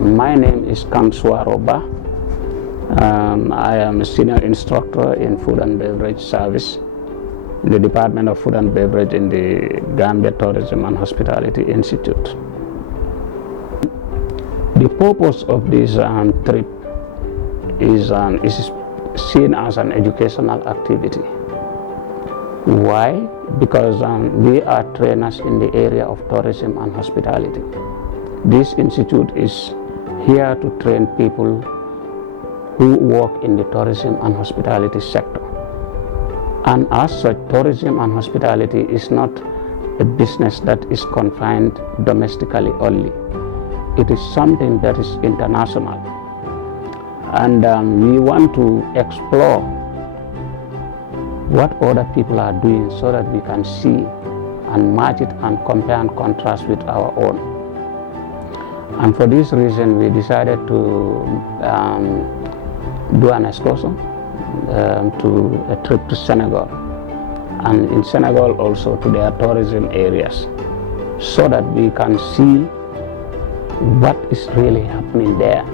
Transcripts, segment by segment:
My name is Kang Swaroba. I am a senior instructor in food and beverage service in the Department of Food and Beverage in the Gambia Tourism and Hospitality Institute. The purpose of this trip is seen as an educational activity. Why? Because we are trainers in the area of tourism and hospitality. This institute is here to train people who work in the tourism and hospitality sector. And as such, tourism and hospitality is not a business that is confined domestically only. It is something that is international. And we want to explore what other people are doing so that we can see and match it and compare and contrast with our own. And for this reason, we decided to do an excursion to a trip to Senegal, and in Senegal also to their tourism areas, so that we can see what is really happening there,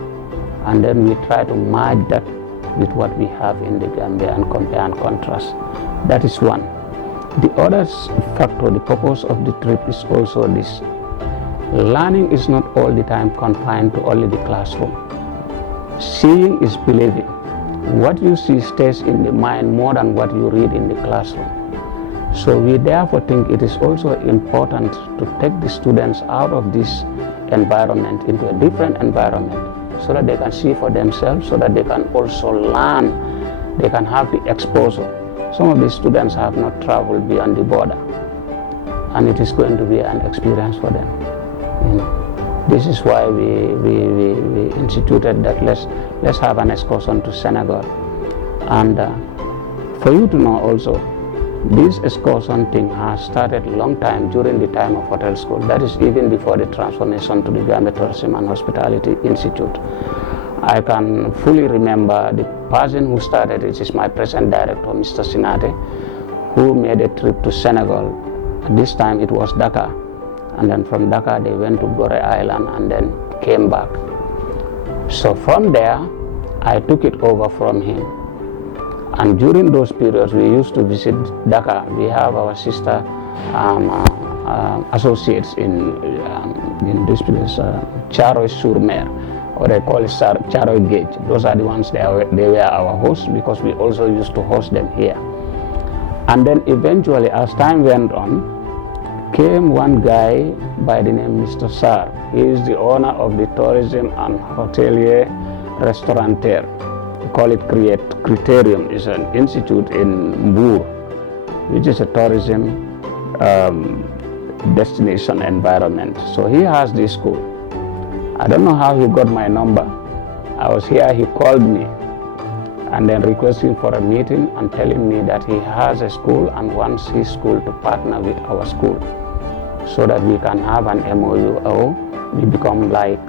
and then we try to match that with what we have in the Gambia and compare and contrast. That is one. The other factor, the purpose of the trip is also this. Learning is not all the time confined to only the classroom. Seeing is believing. What you see stays in the mind more than what you read in the classroom. So we therefore think it is also important to take the students out of this environment into a different environment, so that they can see for themselves, so that they can also learn, they can have the exposure. Some of these students have not traveled beyond the border, and it is going to be an experience for them. This is why we instituted that let's have an excursion to Senegal. And for you to know also, this excursion thing has started a long time during the time of hotel school. That is even before the transformation to the Gambia Tourism and Hospitality Institute. I can fully remember the person who started it is my present director, Mr. Sinate, who made a trip to Senegal. At this time it was Dakar. And then from Dakar they went to Ghti Island and then came back. So from there, I took it over from him. And during those periods, we used to visit Dakar. We have our sister associates in this place, Charoy-sur-Mer, or they call it Charoy-Ghti. Those are the ones, they were our hosts, because we also used to host them here. And then eventually, as time went on, came one guy by the name Mr. Sar. He is the owner of the Tourism and Hotelier Restaurateur. We call it Criterium. It's an institute in Mbour, which is a tourism destination environment. So he has this school. I don't know how he got my number. I was here, he called me and then requesting for a meeting and telling me that he has a school and wants his school to partner with our school, so that we can have an MOU, or we become like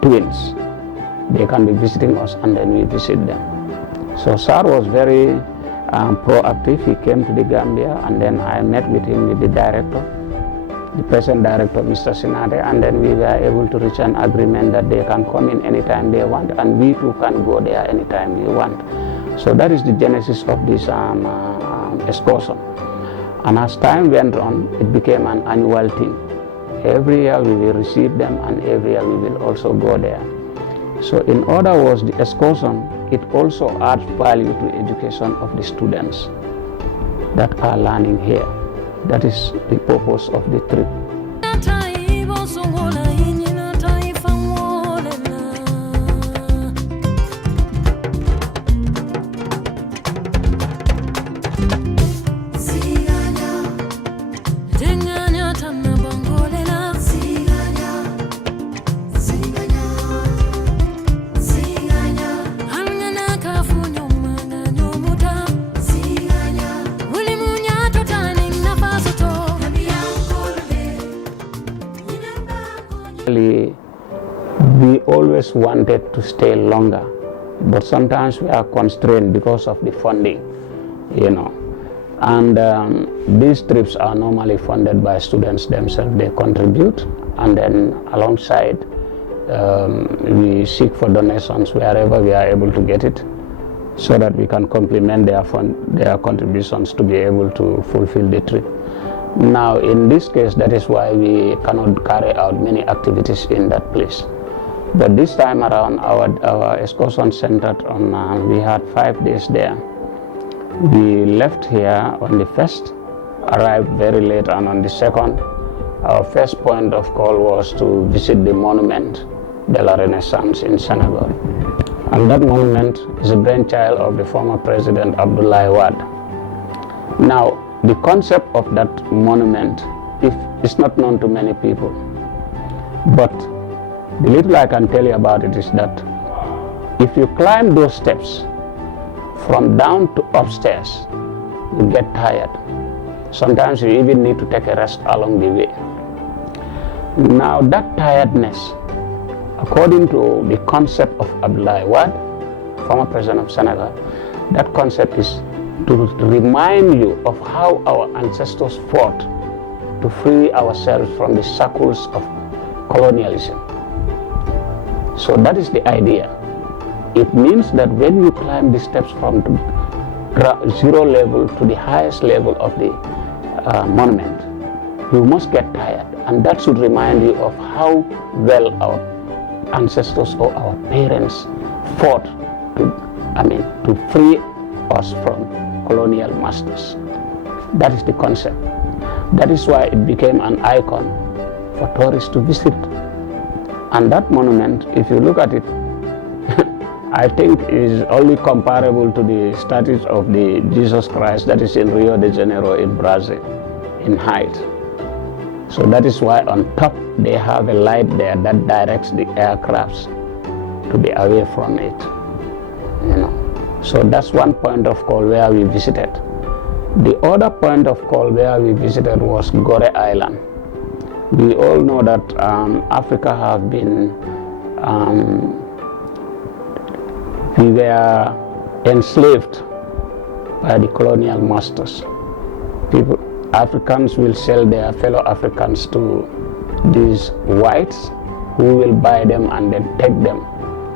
twins. They can be visiting us and then we visit them. So Sar was very proactive. He came to the Gambia, and then I met with him, with the director, the present director, Mr. Sinade, and then we were able to reach an agreement that they can come in anytime they want, and we too can go there anytime we want. So that is the genesis of this excursion. And as time went on, it became an annual thing. Every year we will receive them, and every year we will also go there. So in other words, the excursion, it also adds value to education of the students that are learning here. That is the purpose of the trip. We always wanted to stay longer, but sometimes we are constrained because of the funding, And these trips are normally funded by students themselves. They contribute, and then alongside we seek for donations wherever we are able to get it, so that we can complement their contributions to be able to fulfill the trip. Now, in this case, that is why we cannot carry out many activities in that place. But this time around, our excursion centered on, we had 5 days there. We left here on the 1st, arrived very late, and on the 2nd, our first point of call was to visit the monument de la Renaissance in Senegal. And that monument is a brainchild of the former President Abdoulaye Wade. Now, the concept of that monument is not known to many people, but the little I can tell you about it is that if you climb those steps from down to upstairs, you get tired. Sometimes you even need to take a rest along the way. Now, that tiredness, according to the concept of Abdoulaye Wade, former President of Senegal, that concept is to remind you of how our ancestors fought to free ourselves from the shackles of colonialism. So that is the idea. It means that when you climb the steps from the zero level to the highest level of the monument, you must get tired, and that should remind you of how well our ancestors or our parents fought to free us from colonial masters. That is the concept. That is why it became an icon for tourists to visit. And that monument, if you look at it, I think is only comparable to the statue of the Jesus Christ that is in Rio de Janeiro in Brazil in height. So that is why on top they have a light there that directs the aircrafts to be away from it. So that's one point of call where we visited. The other point of call where we visited was Ghti Island. We all know that Africa have been, we were enslaved by the colonial masters. Africans will sell their fellow Africans to these whites who will buy them and then take them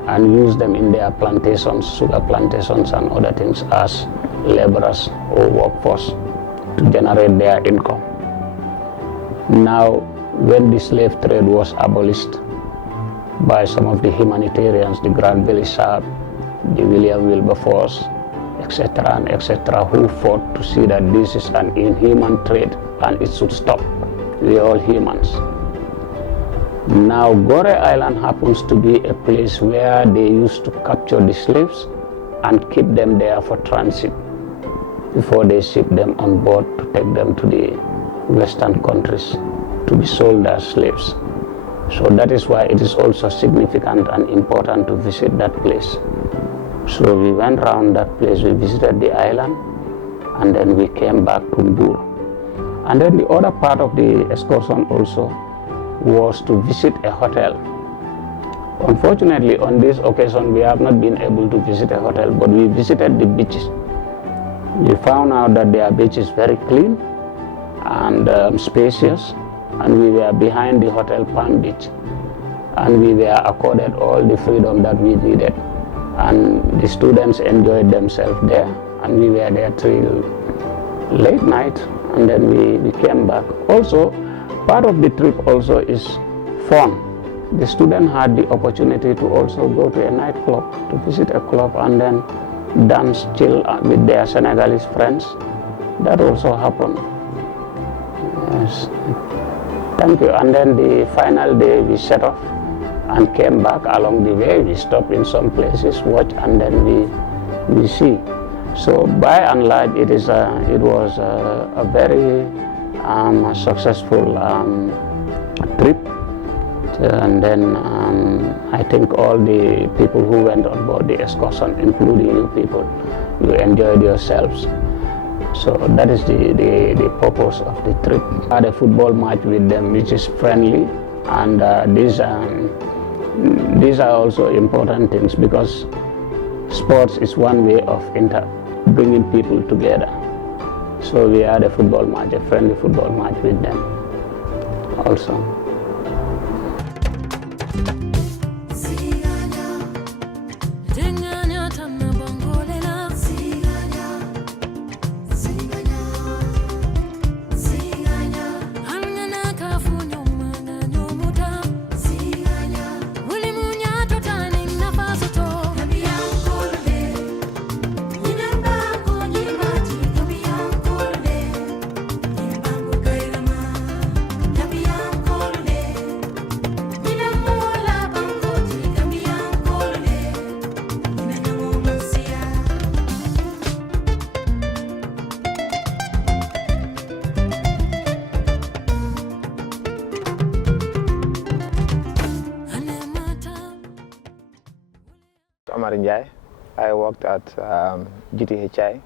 and use them in their plantations, sugar plantations and other things as laborers or workforce to generate their income. Now, when the slave trade was abolished by some of the humanitarians, the Granville Sharp, the William Wilberforce, etc. and etc., who fought to see that this is an inhuman trade and it should stop. We are all humans. Now, Ghti Island happens to be a place where they used to capture the slaves and keep them there for transit before they ship them on board to take them to the Western countries to be sold as slaves. So that is why it is also significant and important to visit that place. So we went around that place, we visited the island, and then we came back to Mbour. And then the other part of the excursion also was to visit a hotel. Unfortunately, on this occasion, we have not been able to visit a hotel, but we visited the beaches. We found out that their beach is very clean and spacious, and we were behind the hotel Palm Beach, and we were accorded all the freedom that we needed. And the students enjoyed themselves there, and we were there till late night, and then we came back. Also, part of the trip also is fun. The student had the opportunity to also go to a nightclub, to visit a club and then dance, chill with their Senegalese friends. That also happened. Yes. Thank you. And then the final day we set off and came back. Along the way we stopped in some places, watch, and then we see. So by and large it was a very successful trip. And then I think all the people who went on board the excursion, including you people, you enjoyed yourselves. So that is the purpose of the trip. I had a football match with them, which is friendly, and these are also important things, because sports is one way of bringing people together. So we had a football match, a friendly football match with them also. Njai. I worked at GTHI,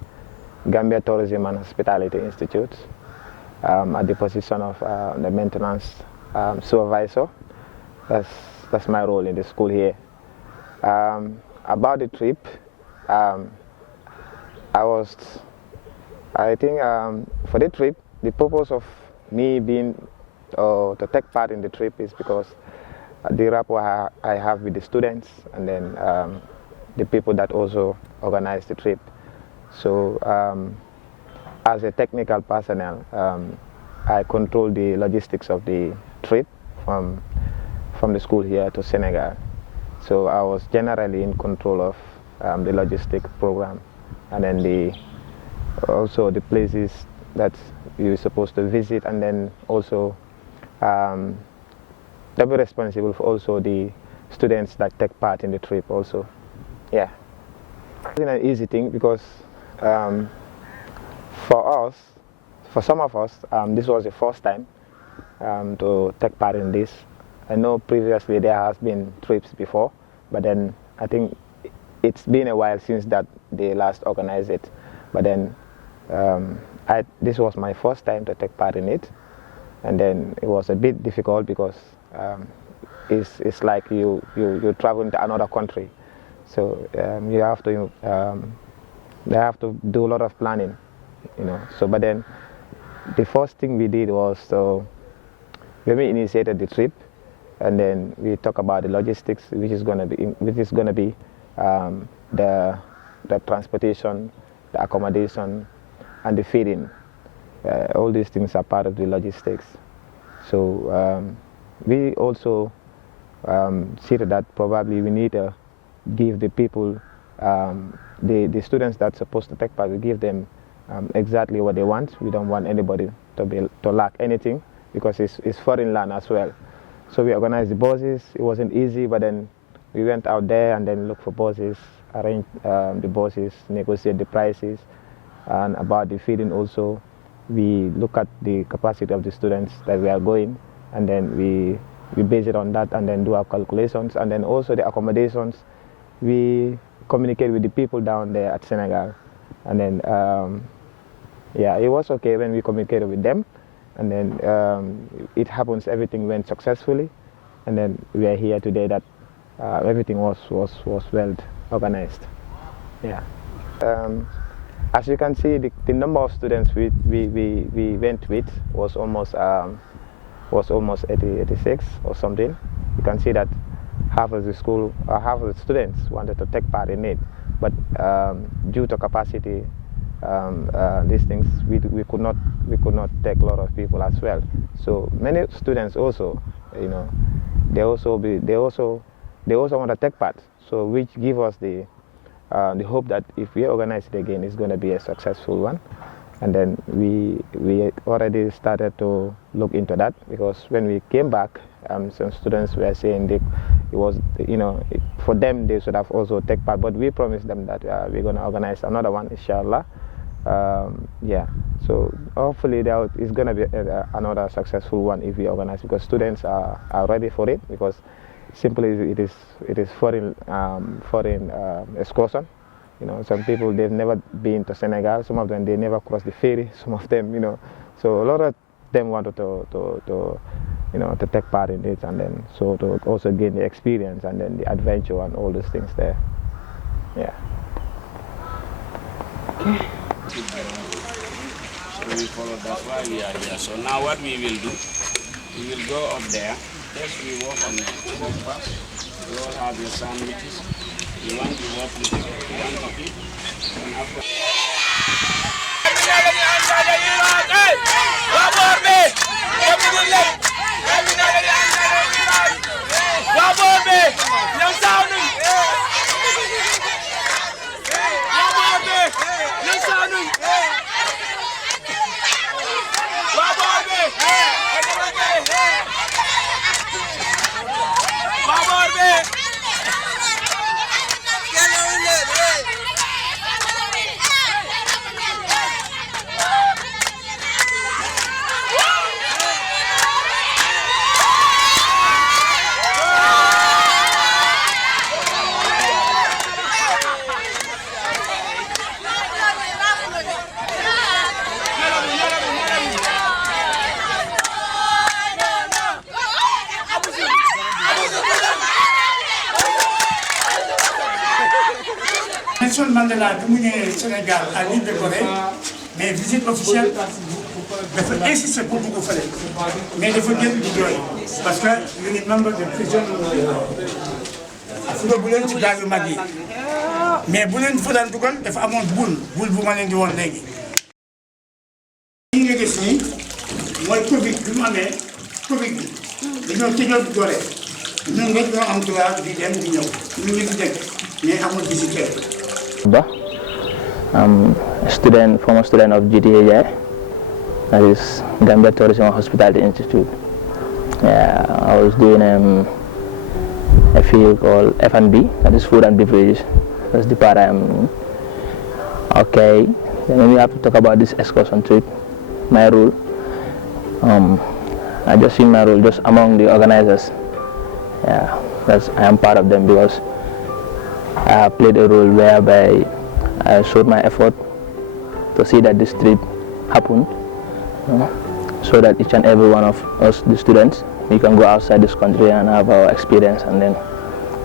Gambia Tourism and Hospitality Institute, at the position of the maintenance supervisor. That's my role in the school here. About the trip, I think for the trip, the purpose of me being to take part in the trip is because the rapport I have with the students, and then the people that also organize the trip. So as a technical personnel, I control the logistics of the trip from the school here to Senegal. So I was generally in control of the logistic program, and then also the places that you're supposed to visit, and then also they'll be responsible for also the students that take part in the trip also. Yeah. It's not an easy thing because for some of us, this was the first time to take part in this. I know previously there has been trips before, but then I think it's been a while since that they last organized it. But then this was my first time to take part in it, and then it was a bit difficult because it's like you travel to another country, so you have to they have to do a lot of planning, you know. So but then the first thing we did was when we initiated the trip, and then we talk about the logistics, which is going to be the transportation, the accommodation, and the feeding. All these things are part of the logistics. So we also see that probably we need to give the people, the students that's supposed to take part, we give them exactly what they want. We don't want anybody to lack anything, because it's foreign land as well. So we organized the buses. It wasn't easy, but then we went out there and then looked for buses, arranged the buses, negotiate the prices, and about the feeding also. We look at the capacity of the students that we are going, and then we base it on that, and then do our calculations. And then also the accommodations, we communicate with the people down there at Senegal, and then yeah, it was okay when we communicated with them, and then it happens, everything went successfully, and then we are here today that everything was well organized. Yeah. As you can see, the number of students we went with was almost 86 or something. You can see that half of the school, half of the students wanted to take part in it, but due to capacity, these things we could not take a lot of people as well. So many students also, you know, they also want to take part. So which give us the hope that if we organize it again, it's going to be a successful one. And then we already started to look into that, because when we came back, some students were saying it was, you know, for them they should have also take part. But we promised them that we're going to organize another one, inshallah. Yeah. So hopefully there is going to be another successful one if we organize, because students are ready for it, because simply it is foreign excursion. You know, some people, they've never been to Senegal. Some of them, they never crossed the ferry. Some of them, you know, so a lot of them wanted to you know, to take part in it, and then so to also gain the experience and then the adventure and all those things there. Yeah. Okay. So we follow, that's why we are here. So now what we will do, we will go up there. First we walk on the breakfast. You all have your sandwiches. You want to walk with you want to eat. And after Mandela bi mu ñëwee Sénégal à l'île de Gorée mais visite officielle dafa insister pour dugg fële mais dafa génn di jooy parce que ñu ni membre de prison fu bu leen ci gaal yu mag yi mais bu leen fa daan dugal dafa amoon bul bu ma leen di woon léegi. li nga gis nii mooy Covid bi mu amee Covid bi dañoo tëjoon Gorée ñun rek ñoo am droit di dem di ñëw ñu ngi fi dëkk mais amul visiteur. I'm a student, former student of GTHI, that is Gambia Tourism and Hospitality Institute. Yeah, I was doing a field called F&B, that is food and beverages. That's the part I'm in. Okay, then we have to talk about this excursion trip, my role. I just see my role just among the organizers. Yeah, I am part of them because I have played a role whereby I showed my effort to see that this trip happened, so that each and every one of us, the students, we can go outside this country and have our experience and then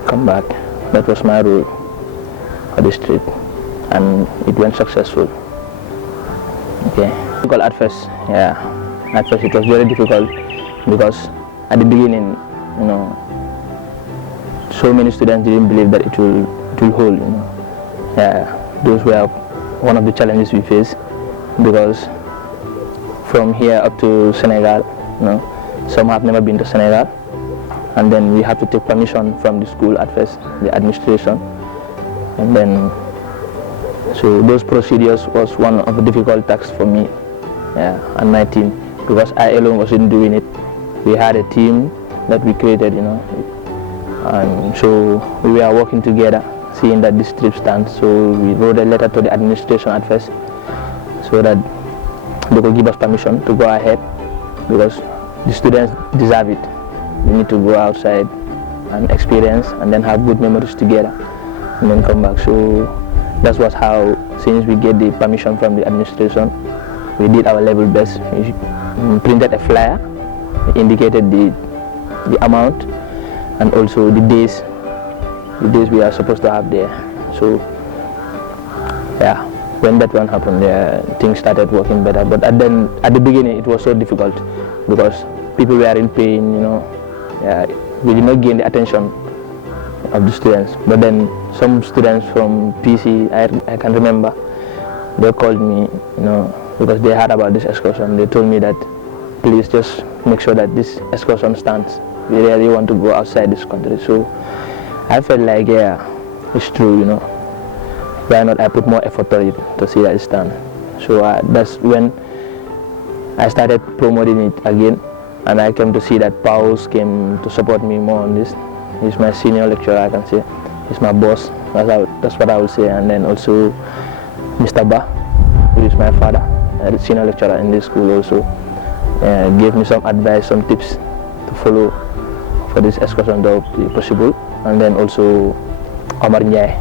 come back. That was my role for this trip, and it went successful. Okay. Difficult at first, yeah. At first it was very difficult because at the beginning, so many students didn't believe that it will hold, Yeah. Those were one of the challenges we faced because from here up to Senegal, some have never been to Senegal, and then we have to take permission from the school at first, the administration, and then so those procedures was one of the difficult tasks for me, and my team, because I alone wasn't doing it. We had a team that we created, and so we were working together, seeing that this trip stands. So we wrote a letter to the administration at first so that they could give us permission to go ahead, because the students deserve it. We need to go outside and experience and then have good memories together and then come back. So that was how, since we get the permission from the administration, we did our level best. We printed a flyer, indicated the amount and also the days we are supposed to have there. So yeah, when that one happened, things started working better. But at the beginning it was so difficult because people were in pain, we did not gain the attention of the students. But then some students from PC, I can remember, they called me, because they heard about this excursion. They told me that please just make sure that this excursion stands. We really want to go outside this country. So I felt like, yeah, it's true, Why not I put more effort to it to see that it's done? So that's when I started promoting it again, and I came to see that Paus came to support me more on this. He's my senior lecturer, I can say. He's my boss, that's what I would say. And then also Mr. Ba, who is my father, a senior lecturer in this school also, gave me some advice, some tips to follow for this excursion to be possible. And then also Omar Njai,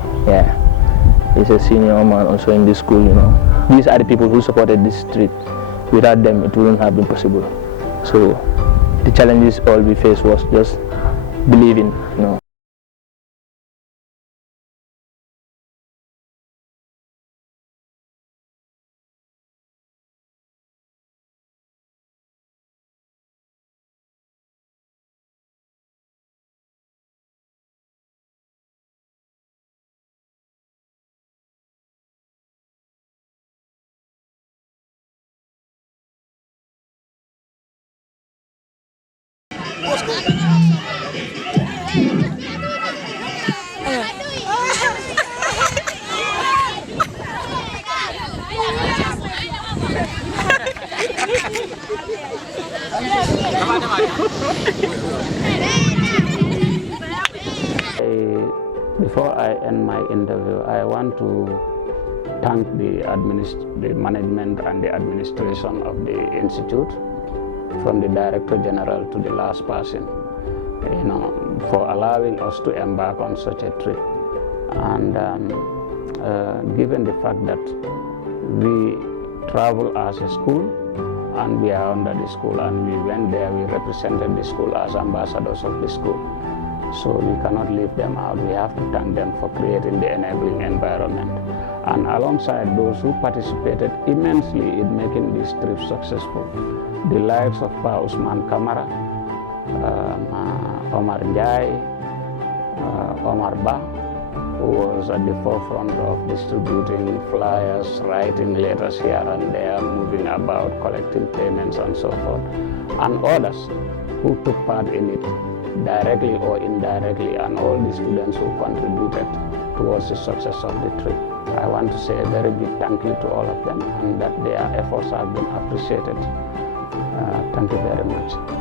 he's a senior man also in this school, These are the people who supported this trip. Without them, it wouldn't have been possible. So the challenges all we faced was just believing, Before I end my interview, I want to thank the management and the administration of the institute, from the Director General to the last person, for allowing us to embark on such a trip. And given the fact that we travel as a school and we are under the school, and we went there, we represented the school as ambassadors of the school. So we cannot leave them out. We have to thank them for creating the enabling environment. And alongside those who participated immensely in making this trip successful, the lives of Pa Usman Kamara, Omar Njai, Omar Ba, who was at the forefront of distributing flyers, writing letters here and there, moving about, collecting payments and so forth, and others who took part in it directly or indirectly, and all the students who contributed towards the success of the trip. I want to say a very big thank you to all of them, and that their efforts have been appreciated. Thank you very much.